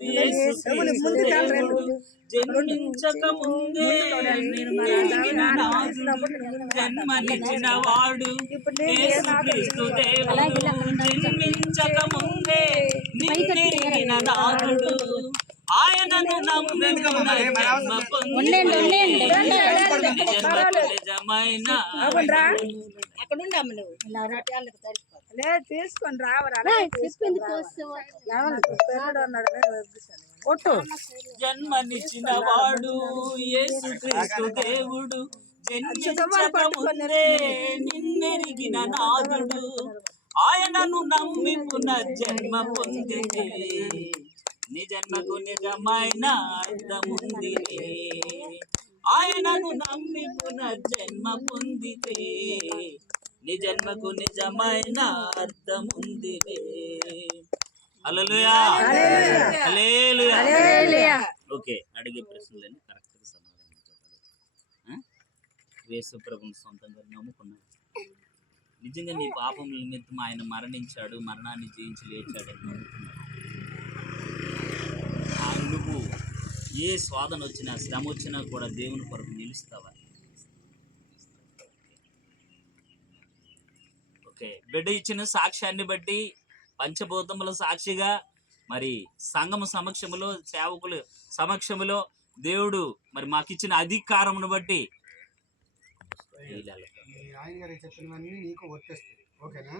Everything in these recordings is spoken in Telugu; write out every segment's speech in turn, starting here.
యేసుక్రీస్తు దేవుడు జన్మించక ముందే నిన్నెరిగిన రాజుడు జన్మనిచ్చిన వాడు యేసుక్రీస్తు దేవుడు జన్మించక ముందే నిన్నెరిగిన రాజుడు ఆయనను నమ్ముకున్న జన్మ పొంది నిజమైన తీసుకొని జన్మనిచ్చిన వాడు యేసుక్రీస్తు దేవుడు జన్మించక ముందే నిన్నెరిగిన నాథుడు ఆయనను నమ్మి పునర్జన్మ పొందితే నీ జన్మకు నిజమైన అర్థముంది ఆయనను నమ్మి పునర్జన్మ పొందితే నీ జన్మకు నిజమైన అర్థముంది హల్లెలూయా హల్లెలూయా. ఓకే, అడిగే ప్రశ్నలని కరెక్ట్గా సమాధానం చెప్పాలి. యేసు ప్రభుని సొంతంగా నమ్ముకున్నాడు, నిజంగా నీ పాపం నిమిత్తం ఆయన మరణించాడు, మరణాన్ని జయించి లేచాడు అని నమ్ముకున్నాడు. నువ్వు ఏ స్వాదన వచ్చినా శ్రమ వచ్చినా కూడా దేవుని కొరకు నిలుస్తావా? ఓకే, బిడ్డ ఇచ్చిన సాక్ష్యాన్ని బట్టి పంచభూతముల సాక్షిగా మరి సంఘము సమక్షములో సేవకుల సమక్షములో దేవుడు మరి మాకు ఇచ్చిన అధికారమును బట్టి ఆయన గారు చెప్పినవన్నీ నీకు వర్తిస్తాయి. ఓకేనా?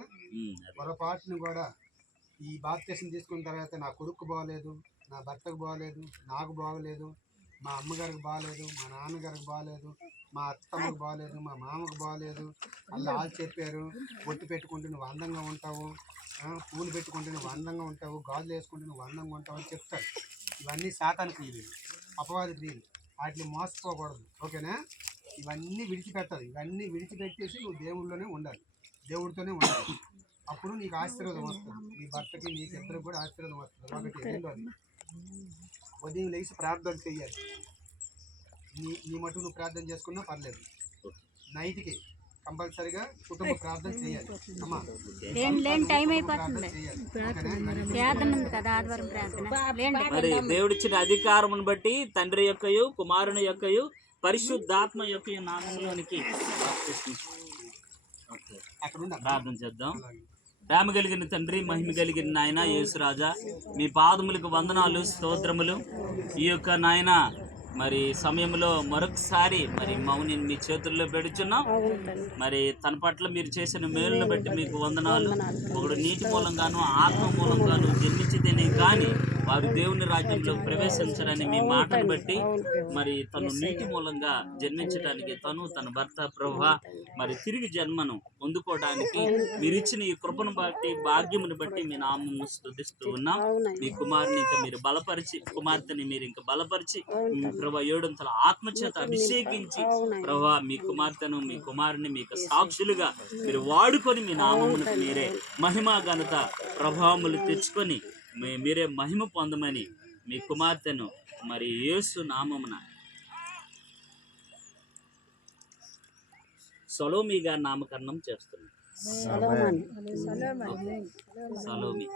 పొరపాటును కూడా ఈ బాప్తిసం తీసుకున్న తర్వాత నా కొడుకు బాగలేదు, నా భర్తకు బాగలేదు, నాకు బాగలేదు, మా అమ్మగారికి బాగలేదు, మా నాన్నగారికి బాగలేదు, మా అత్తమ్మకు బాగలేదు, మా మామకు బాగలేదు, అలా వాళ్ళు చెప్పారు. బొట్టు పెట్టుకుంటే నువ్వు అందంగా ఉంటావు, పూలు పెట్టుకుంటే నువ్వు అందంగా ఉంటావు, గాజులు వేసుకుంటే నువ్వు అందంగా ఉంటావు అని చెప్తారు. ఇవన్నీ సాతాను క్రియలు, అపవాది క్రియలు. వాటిని మోసపోకూడదు. ఓకేనా? ఇవన్నీ విడిచిపెట్టాలి. ఇవన్నీ విడిచిపెట్టేసి నువ్వు దేవుళ్ళలోనే ఉండాలి, దేవుడితోనే ఉండాలి. అప్పుడు నీకు ఆశీర్వాదం వస్తుంది, నీ భర్తకి నీకు ఇద్దరికి కూడా ఆశీర్వాదం వస్తుంది. ఒకటి. రెండోది, ఉదయం లేచి ప్రార్థన చెయ్యాలి. నీ మటు నువ్వు ప్రార్థన చేసుకున్నా పర్లేదు, నైట్కి కంపల్సరిగా కుటుంబ ప్రార్థన చేయాలి. మరి దేవుడిచ్చిన అధికారమును బట్టి తండ్రి యొక్కయు కుమారుని యొక్కయు పరిశుద్ధాత్మ యొక్క నామంలోనికి ప్రార్థన చేద్దాం. ప్రేమ కలిగిన తండ్రి, మహిమ కలిగిన నాయన యేసురాజా, మీ పాదములకు వందనాలు, స్తోత్రములు. ఈ యొక్క నాయన మరి సమయంలో మరొకసారి మరి మౌని మీ చేతుల్లో పెడుచున్నాం. మరి తన పట్ల మీరు చేసిన మేలును బట్టి మీకు వందనాలు. ఒకడు నీటి మూలంగాను ఆత్మ మూలంగాను జన్మించితేనే కానీ వారు దేవుని రాజ్యంలో ప్రవేశించడాన్ని మీ మాటను బట్టి మరి తను నీటి మూలంగా జన్మించడానికి తను తన భర్త ప్రభువా మరి తిరిగి జన్మను పొందుకోవడానికి మీరు ఇచ్చిన ఈ కృపను బట్టి భాగ్యమును బట్టి మీ నామమును స్తుతిస్తూ ఉన్నాం. మీ కుమారుని ఇంకా మీరు బలపరిచి, కుమార్తెని మీరు ఇంకా బలపరిచి ప్రభా ఏడంతల ఆత్మచేత అభిషేకించి ప్రభా మీ కుమార్తెను మీ కుమారుని మీకు సాక్షులుగా మీరు వాడుకొని మీ నామమునకు మీరే మహిమ ఘనత ప్రభావములు తెచ్చుకొని మీరే మహిమ పొందమని మీ కుమార్తెను మరి యేసు నామమున సలోమి గారి నామకరణం చేస్తున్నాం. సలోమి.